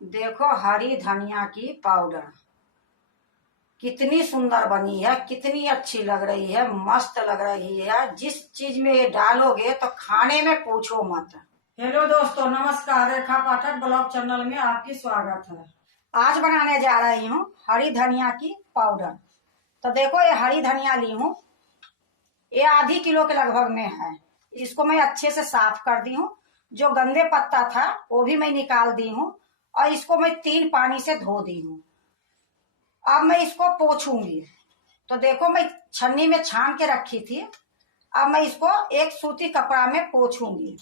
देखो हरी धनिया की पाउडर कितनी सुंदर बनी है, कितनी अच्छी लग रही है, मस्त लग रही है। जिस चीज में ये डालोगे तो खाने में पूछो मत। हेलो दोस्तों, नमस्कार। रेखा पाठक ब्लॉग चैनल में आपकी स्वागत है। आज बनाने जा रही हूँ हरी धनिया की पाउडर। तो देखो ये हरी धनिया ली हूँ, ये आधी किलो के लगभग में है। इसको मैं अच्छे से साफ कर दी हूँ। जो गंदे पत्ता था वो भी मैं निकाल दी हूँ और इसको मैं 3 पानी से धो दी हूँ। अब मैं इसको पोंछूंगी। तो देखो मैं छन्नी में छान के रखी थी। अब मैं इसको एक सूती कपड़ा में पोंछूंगी।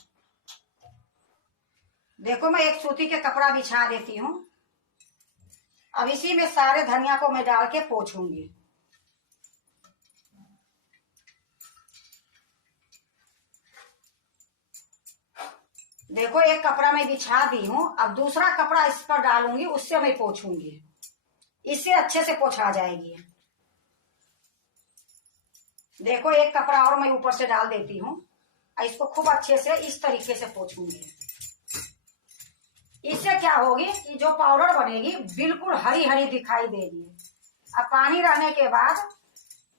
देखो मैं एक सूती के कपड़ा बिछा देती हूँ। अब इसी में सारे धनिया को मैं डाल के पोंछूंगी। देखो एक कपड़ा मैं बिछा दी हूँ। अब दूसरा कपड़ा इस पर डालूंगी, उससे मैं पोंछूंगी। इससे अच्छे से पोंछा जाएगी। देखो एक कपड़ा और मैं ऊपर से डाल देती हूँ। इसको खूब अच्छे से इस तरीके से पोंछूंगी। इससे क्या होगी कि जो पाउडर बनेगी बिल्कुल हरी हरी दिखाई देगी। अब पानी रहने के बाद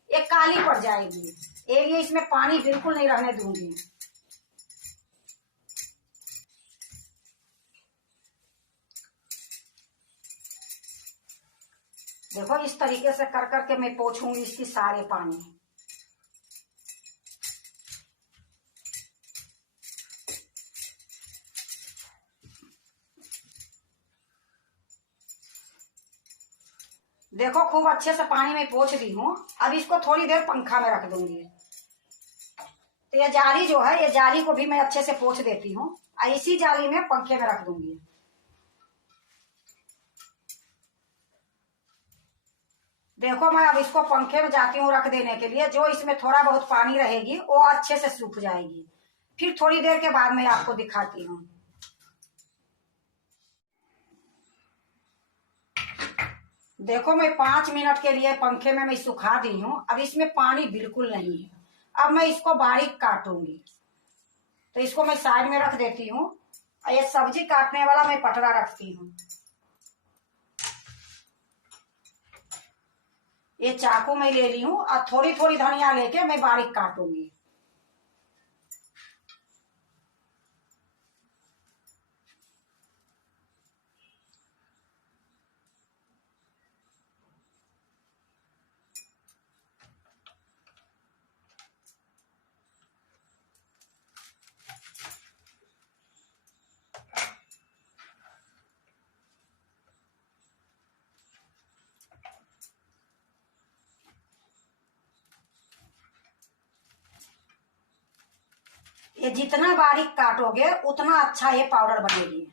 ये काली पड़ जाएगी। ये लिए इसमें पानी बिल्कुल नहीं रहने दूंगी। देखो इस तरीके से कर करके मैं पोंछूंगी इसकी सारे पानी। देखो खूब अच्छे से पानी में पोंछ दी हूँ। अब इसको थोड़ी देर पंखा में रख दूंगी। तो ये जाली जो है, ये जाली को भी मैं अच्छे से पोंछ देती हूँ और इसी जाली में पंखे में रख दूंगी। देखो मैं अब इसको पंखे में जाती हूँ रख देने के लिए। जो इसमें थोड़ा बहुत पानी रहेगी वो अच्छे से सूख जाएगी। फिर थोड़ी देर के बाद मैं आपको दिखाती हूँ। देखो मैं 5 मिनट के लिए पंखे में मैं सुखा दी हूँ। अब इसमें पानी बिल्कुल नहीं है। अब मैं इसको बारीक काटूंगी। तो इसको मैं साइड में रख देती हूँ और ये सब्जी काटने वाला मैं पटरा रखती हूँ। ये चाकू मैं ले ली हूँ और थोड़ी थोड़ी धनिया लेके मैं बारीक काटूंगी। ये जितना बारीक काटोगे उतना अच्छा ये पाउडर बनेगी।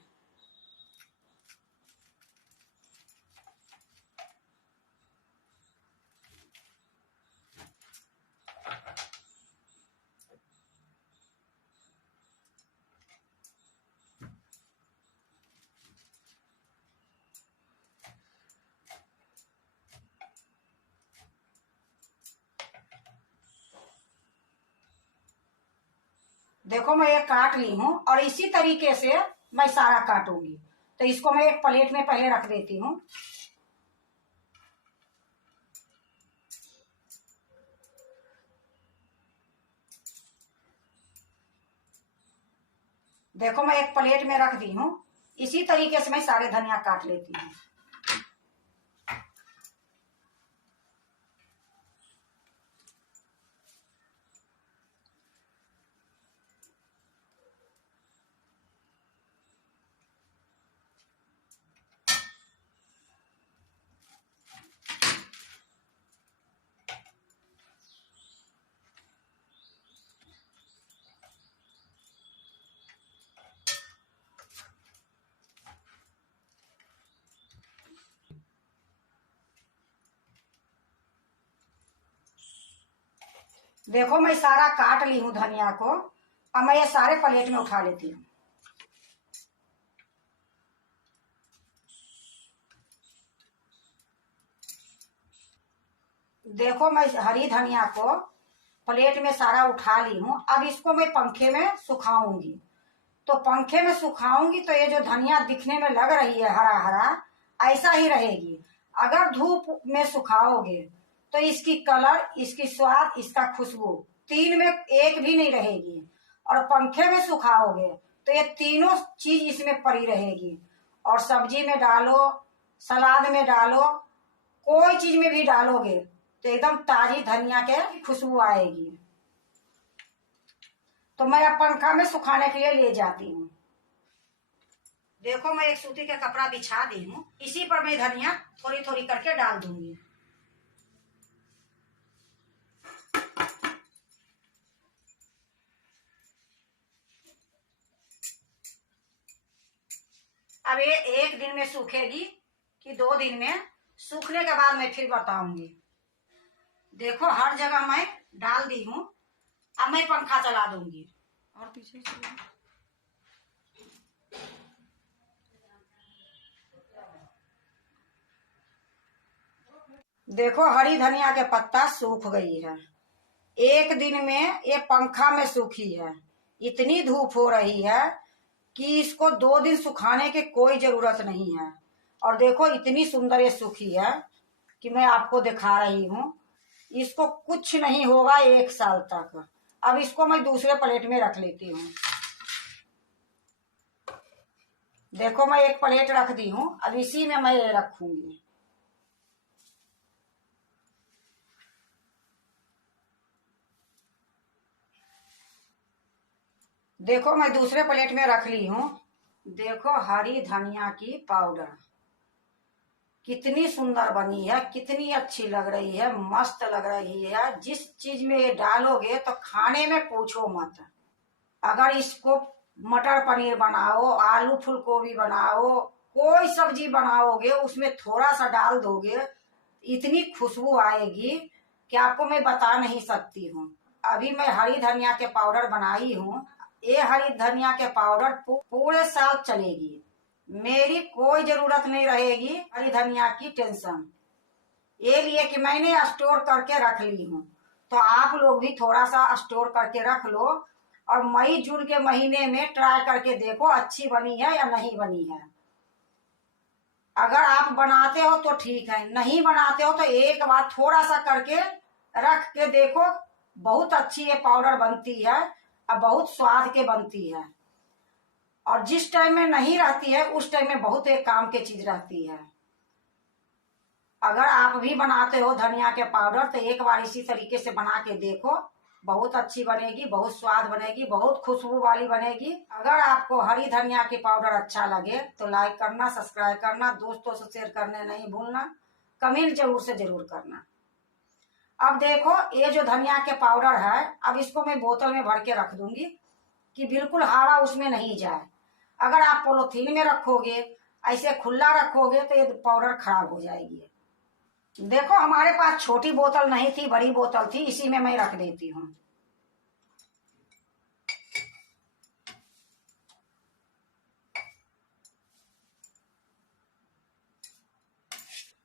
देखो मैं ये काट ली हूँ और इसी तरीके से मैं सारा काटूंगी। तो इसको मैं एक प्लेट में पहले रख देती हूँ। देखो मैं एक प्लेट में रख दी हूँ। इसी तरीके से मैं सारे धनिया काट लेती हूँ। देखो मैं सारा काट ली हूँ धनिया को। अब मैं ये सारे प्लेट में उठा लेती हूँ। देखो मैं हरी धनिया को प्लेट में सारा उठा ली हूँ। अब इसको मैं पंखे में सुखाऊंगी। तो पंखे में सुखाऊंगी तो ये जो धनिया दिखने में लग रही है हरा हरा, ऐसा ही रहेगी। अगर धूप में सुखाओगे तो इसकी कलर, इसकी स्वाद, इसका खुशबू तीन में एक भी नहीं रहेगी। और पंखे में सुखाओगे तो ये तीनों चीज इसमें पड़ी रहेगी। और सब्जी में डालो, सलाद में डालो, कोई चीज में भी डालोगे तो एकदम ताजी धनिया के खुशबू आएगी। तो मैं अब पंखा में सुखाने के लिए ले जाती हूँ। देखो मैं एक सूती का कपड़ा बिछा दी हूँ, इसी पर मैं धनिया थोड़ी थोड़ी करके डाल दूंगी। अब ये एक दिन में सूखेगी कि 2 दिन में, सूखने के बाद मैं फिर बताऊंगी। देखो हर जगह मैं डाल दी हूँ। अब मैं पंखा चला दूंगी। और पीछे देखो हरी धनिया के पत्ता सूख गई है। एक दिन में ये पंखा में सूखी है। इतनी धूप हो रही है कि इसको 2 दिन सुखाने की कोई जरूरत नहीं है। और देखो इतनी सुंदर ये सूखी है कि मैं आपको दिखा रही हूँ। इसको कुछ नहीं होगा 1 साल तक। अब इसको मैं दूसरे प्लेट में रख लेती हूँ। देखो मैं एक प्लेट रख दी हूँ, अब इसी में मैं रखूंगी। देखो मैं दूसरे प्लेट में रख ली हूँ। देखो हरी धनिया की पाउडर कितनी सुंदर बनी है, कितनी अच्छी लग रही है, मस्त लग रही है। जिस चीज में ये डालोगे तो खाने में पूछो मत। अगर इसको मटर पनीर बनाओ, आलू फूल गोभी बनाओ, कोई सब्जी बनाओगे उसमें थोड़ा सा डाल दोगे, इतनी खुशबू आएगी कि आपको मैं बता नहीं सकती हूँ। अभी मैं हरी धनिया के पाउडर बनाई हूँ। ये हरी धनिया के पाउडर पूरे साल चलेगी। मेरी कोई जरूरत नहीं रहेगी हरी धनिया की टेंशन। ये लिए कि मैंने स्टोर करके रख ली हूँ, तो आप लोग भी थोड़ा सा स्टोर करके रख लो। और मई जून के महीने में ट्राई करके देखो अच्छी बनी है या नहीं बनी है। अगर आप बनाते हो तो ठीक है, नहीं बनाते हो तो एक बार थोड़ा सा करके रख के देखो। बहुत अच्छी ये पाउडर बनती है और बहुत स्वाद के बनती है। और जिस टाइम में नहीं रहती है उस टाइम में बहुत एक काम की चीज रहती है। अगर आप भी बनाते हो धनिया के पाउडर तो एक बार इसी तरीके से बना के देखो। बहुत अच्छी बनेगी, बहुत स्वाद बनेगी, बहुत खुशबू वाली बनेगी। अगर आपको हरी धनिया की पाउडर अच्छा लगे तो लाइक करना, सब्सक्राइब करना, दोस्तों से शेयर करने नहीं भूलना, कमेंट जरूर से जरूर करना। अब देखो ये जो धनिया के पाउडर है, अब इसको मैं बोतल में भर के रख दूंगी कि बिल्कुल हवा उसमें नहीं जाए। अगर आप पॉलिथीन में रखोगे, ऐसे खुला रखोगे तो ये पाउडर खराब हो जाएगी। देखो हमारे पास छोटी बोतल नहीं थी, बड़ी बोतल थी, इसी में मैं रख देती हूँ।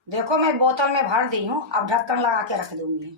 देखो मैं बोतल में भर दी हूँ, अब ढक्कन लगा के रख दूंगी।